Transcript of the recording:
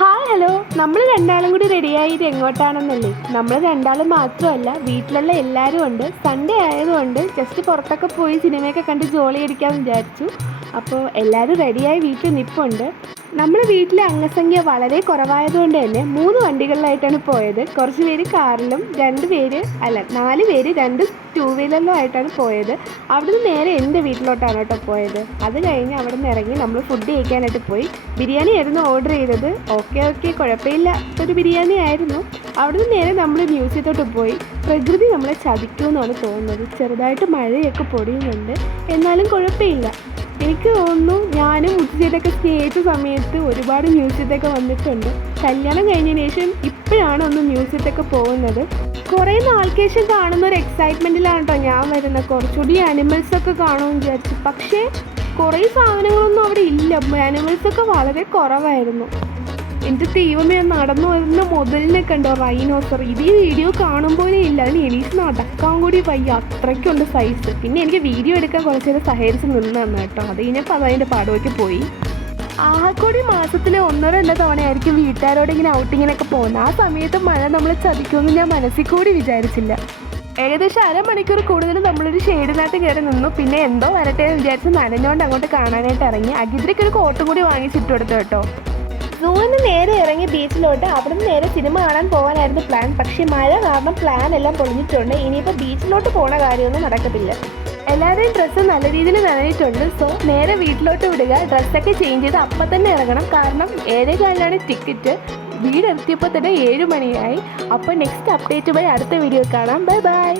Hi hello, നമ്മൾ രണ്ടാളും കൂടി റെഡിയായി ഇത് എങ്ങോട്ടാണെന്നല്ലേ. നമ്മൾ രണ്ടാളും മാത്രമല്ല, വീട്ടിലുള്ള എല്ലാവരും ഉണ്ട്. സൺഡേ ആയതുകൊണ്ട് ജസ്റ്റ് പുറത്തൊക്കെ പോയി സിനിമയൊക്കെ കണ്ട് ജോളി അടിക്കാമെന്ന് വിചാരിച്ചു. അപ്പോൾ എല്ലാവരും റെഡിയായി വീട്ടിൽ നിൽപ്പുണ്ട്. നമ്മൾ വീട്ടിലെ അംഗസംഖ്യ വളരെ കുറവായതുകൊണ്ട് തന്നെ 3 വണ്ടികളിലായിട്ടാണ് പോയത്. കുറച്ച് പേര് കാറിലും 4 പേര് 2 ടൂ വീലറിലും ആയിട്ടാണ് പോയത്. അവിടുന്ന് നേരെ എൻ്റെ വീട്ടിലോട്ടാണ് കേട്ടോ പോയത്. അത് കഴിഞ്ഞ് അവിടെ നിന്ന് ഇറങ്ങി നമ്മൾ ഫുഡ് കഴിക്കാനായിട്ട് പോയി. ബിരിയാണി ആയിരുന്നു ഓർഡർ ചെയ്തത്. ഓക്കെ കുഴപ്പമില്ല, ഒരു ബിരിയാണി ആയിരുന്നു. അവിടുന്ന് നേരെ നമ്മൾ മ്യൂസിയത്തോട്ട് പോയി. പ്രകൃതി നമ്മളെ ചതിക്കുമെന്നാണ് തോന്നുന്നത്. ചെറുതായിട്ട് മഴയൊക്കെ പൊടിയുന്നുണ്ട്, എന്നാലും കുഴപ്പമില്ല. എനിക്ക് തോന്നുന്നു ഞാനും മുത്തശ്ശിയൊക്കെ സ്നേഹിച്ച സമയത്ത് ഒരുപാട് മ്യൂസിയത്തൊക്കെ വന്നിട്ടുണ്ട്. കല്യാണം കഴിഞ്ഞതിന് ശേഷം ഇപ്പോഴാണ് ഒന്ന് മ്യൂസിയത്തൊക്കെ പോകുന്നത്. കുറേ നാൾക്ക് ശേഷം കാണുന്ന ഒരു എക്സൈറ്റ്മെൻറ്റിലാണ് കേട്ടോ ഞാൻ വരുന്നത്. കുറച്ചുകൂടി ആനിമൽസൊക്കെ കാണുമെന്ന് വിചാരിച്ചു. പക്ഷേ കുറേ സാധനങ്ങളൊന്നും അവിടെ ഇല്ല. ആനിമൽസൊക്കെ വളരെ കുറവായിരുന്നു. എൻ്റെ ദൈവമേ, നടന്നു വരുന്ന മുതലിനൊക്കെ ഉണ്ടോ, റൈനോസർ. ഇത് ഈ വീഡിയോ കാണുമ്പോഴേ ഇല്ല, അതിന് എണീറ്റ് നടക്കാൻ കൂടി വയ്യ, അത്രയ്ക്കുണ്ട് സൈസ്. പിന്നെ എനിക്ക് വീഡിയോ എടുക്കാൻ കുറച്ച് നേരം സഹകരിച്ച് നിന്ന് കേട്ടോ. അത് കഴിഞ്ഞപ്പോൾ അതിൻ്റെ പാടുമൊക്കെ പോയി. ആകെക്കൂടി മാസത്തിൽ 1-2 തവണയായിരിക്കും വീട്ടുകാരോട് ഇങ്ങനെ ഔട്ടിങ്ങിനൊക്കെ പോകുന്നത്. ആ സമയത്ത് മഴ നമ്മളെ ചതിക്കുമെന്ന് ഞാൻ മനസ്സിൽ കൂടി വിചാരിച്ചില്ല. ഏകദേശം അരമണിക്കൂർ കൂടുതൽ നമ്മളൊരു ഷെയ്ഡിനകത്ത് കയറി നിന്നു. പിന്നെ എന്തോ വരട്ടെ എന്ന് വിചാരിച്ച് നനഞ്ഞുകൊണ്ട് അങ്ങോട്ട് കാണാനായിട്ട് ഇറങ്ങി. അഗിദ്രയ്ക്ക് ഒരു കോട്ടും കൂടി വാങ്ങിച്ചിട്ട് കൊടുത്തു കേട്ടോ. സൂവിന് നേരെ ഇറങ്ങി ബീച്ചിലോട്ട്. അവിടെ നിന്ന് നേരെ സിനിമ കാണാൻ പോകാനായിരുന്നു പ്ലാൻ. പക്ഷേ മഴ കാരണം പ്ലാൻ എല്ലാം പൊളിഞ്ഞിട്ടുണ്ട്. ഇനിയിപ്പോൾ ബീച്ചിലോട്ട് പോണ കാര്യമൊന്നും നടക്കത്തില്ല. എല്ലാവരുടെയും ഡ്രസ്സ് നല്ല രീതിയിൽ നനഞ്ഞിട്ടുണ്ട്. സോ നേരെ വീട്ടിലോട്ട് വിടുക. ഡ്രസ്സൊക്കെ ചേഞ്ച് ചെയ്ത് അപ്പം തന്നെ ഇറങ്ങണം. കാരണം 7:15 ടിക്കറ്റ്. വീടെത്തിയപ്പോൾ തന്നെ 7 മണിയായി. അപ്പോൾ നെക്സ്റ്റ് അപ്ഡേറ്റുമായി അടുത്ത വീഡിയോ കാണാം. ബൈ.